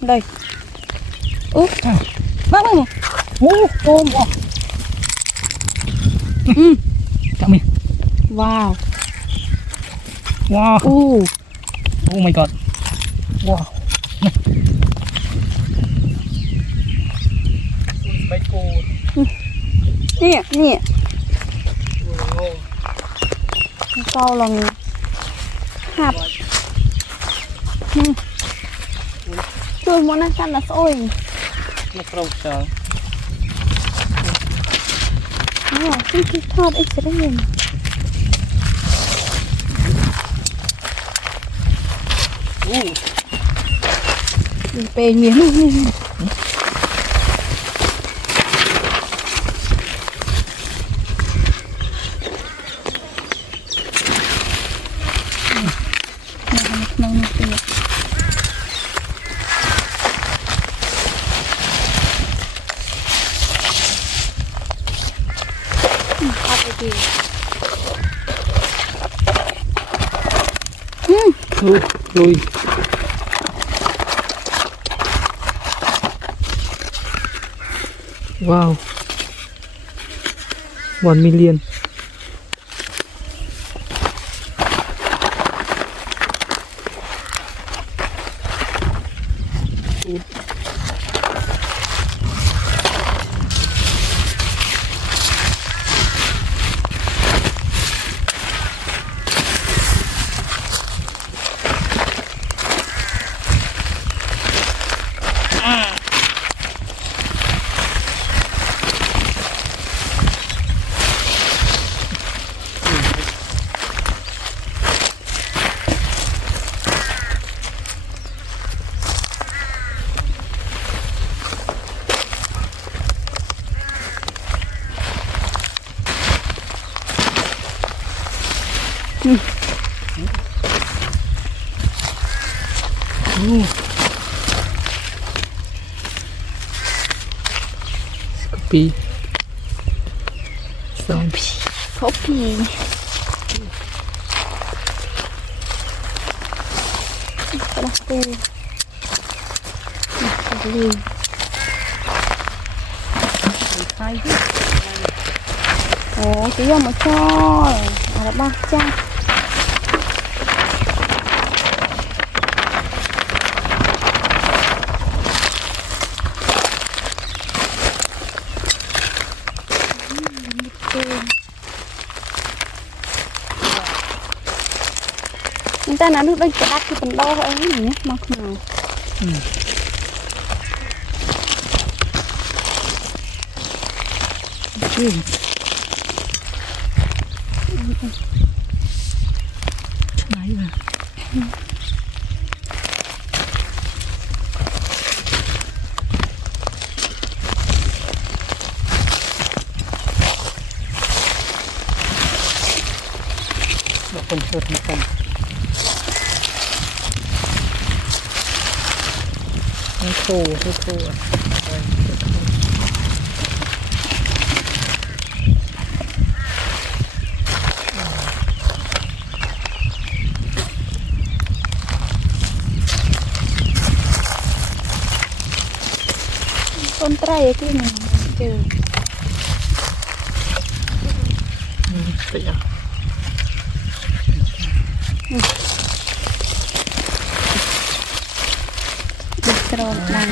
đây bác ơi tôm Cắm đi. wow Wow. Oh my god. Wow. nè nè sau là hạt chui muốn ăn săn là sôi Nó không sao. cái thọt ít sẽ đấy mình bề miếng này Lùi. Wow. 1 million. Scoopy. Zombie. Poppy. Pelaku. Beli. Oh, dia macam ada baca. Ta nói nước đây sẽ đắt cái phần đo ấy nhé, mọc nào. Đấy mà. Nó còn sượt một phần. Nó khô à. Con trai cái này chờ. Vậy à? Terus lang.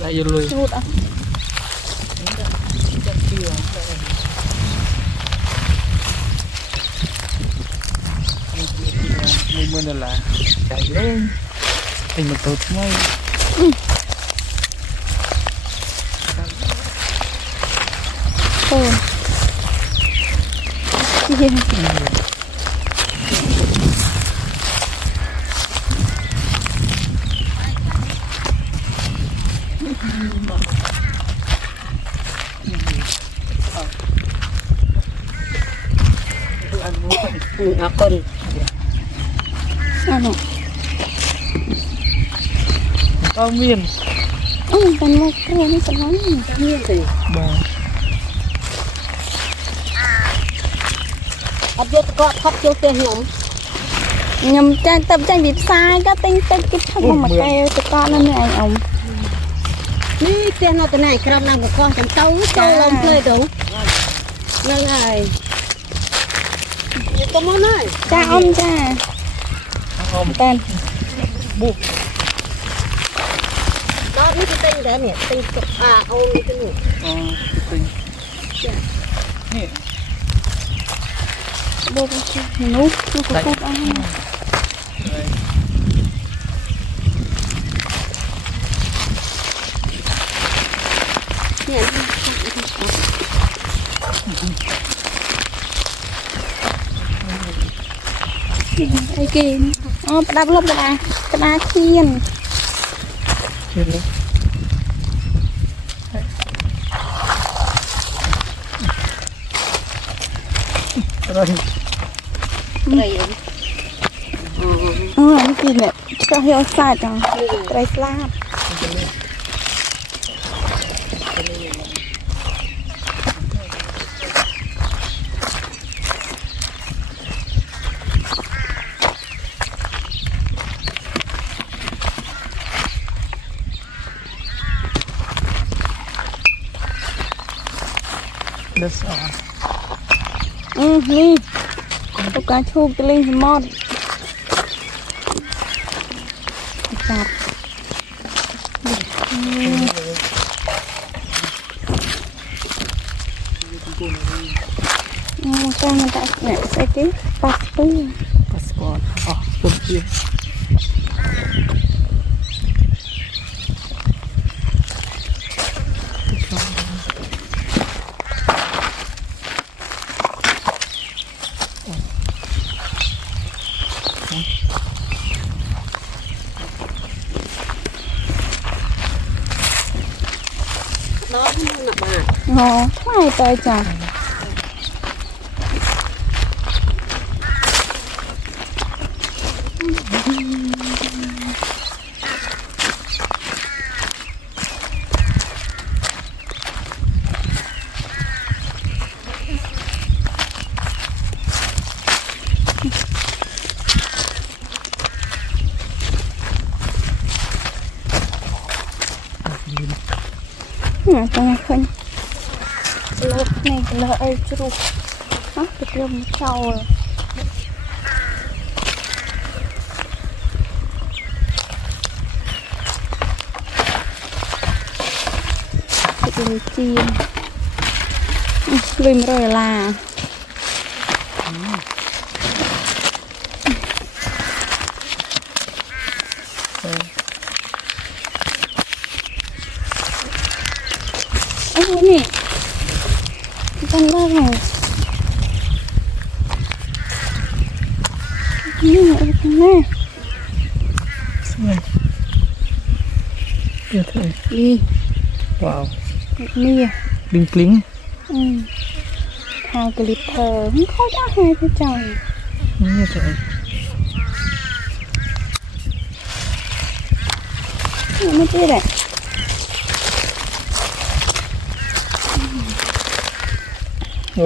Đây vô lui. Chút à. Mình là chạy lên. Mình một tụt ngay. Ồ. เอาคน อันนู้น ก็เมียน เป็นมะเขือนี่เป็นน้ำ นี่สิ บ่ อัดยศก็ทับโยเตียหนุ่ม ยำใจtậpใจบีบซ้ายก็ติ้งติ้งกิ๊บทั้งหมดแก้วตะก้อนนั่นเองông นี่เตียนเอาแต่ไหนครับนางก็จำเต้าลมเลยดูนั่งไงนี่ก็มันเลย cha ông cha อม tên บุก ตอนนี้จะเต้นแต่เนี่ยเต้นกับเอานี่กันหนู อ๋อตึงนี่ bố nút nó cũng không ăn เลย เนี่ย ไอ้กินอ๋อประดับลบกระดาษเทียน เห็นเลยอะไร อะไร อ๋อนี่กินเนี่ยก็เฮียสาดจังไรสลาบ เดือดสอง นี่ตุกกาชูกจะเล่นสมอดจับแกมันจะเนี่ยใส่กิ๊ปัสปื้อ พาสปอร์ตอ๋อต้นเทียนน้องหนักมาก อ๋อไม่ไปจ้ะ เนี่ยจังไงคนเลิกนี่เลิกไอ้จุกฮะจะเริ่มเช่าเลยจะเลยจีนลืมเลยล่ะโอ้นี่จังเลยนี่อะไรกันแน่ สวยเดี๋ยวเธอ ดี ว้าว นี่อ่ะ บลิงบลิง ทางกลิปเธอมันเขาจะหายไปจัง นี่เธอ ไม่ได้แหละ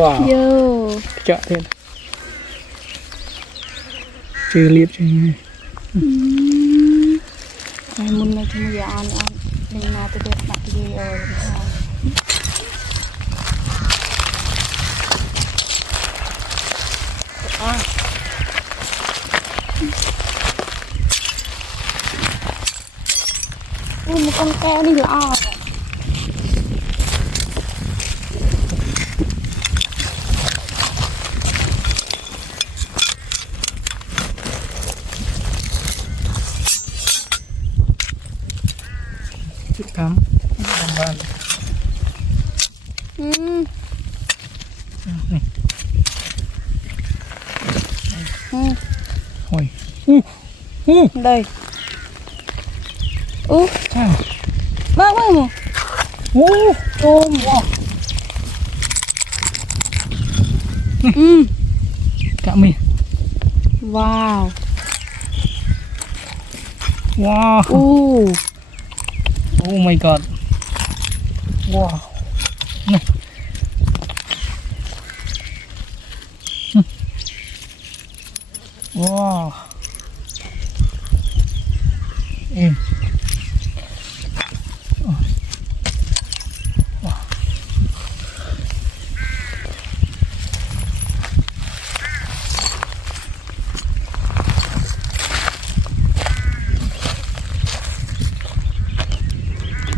ว้าว โย่ เจาะเท่เจอเรียบใช่ไหม ไอ้มุนเลยจะมีอ่านเรียนมาตัวเด็กบักเยอะเลยค่ะมันcon keo đi lọ ทำบ้าน หอยđây ú ใช่ bác ơi mà โอ้ tôm ừ กะมี ว้าว ว้าว อู้ โอ้ my god ว้าวนี่ว้าว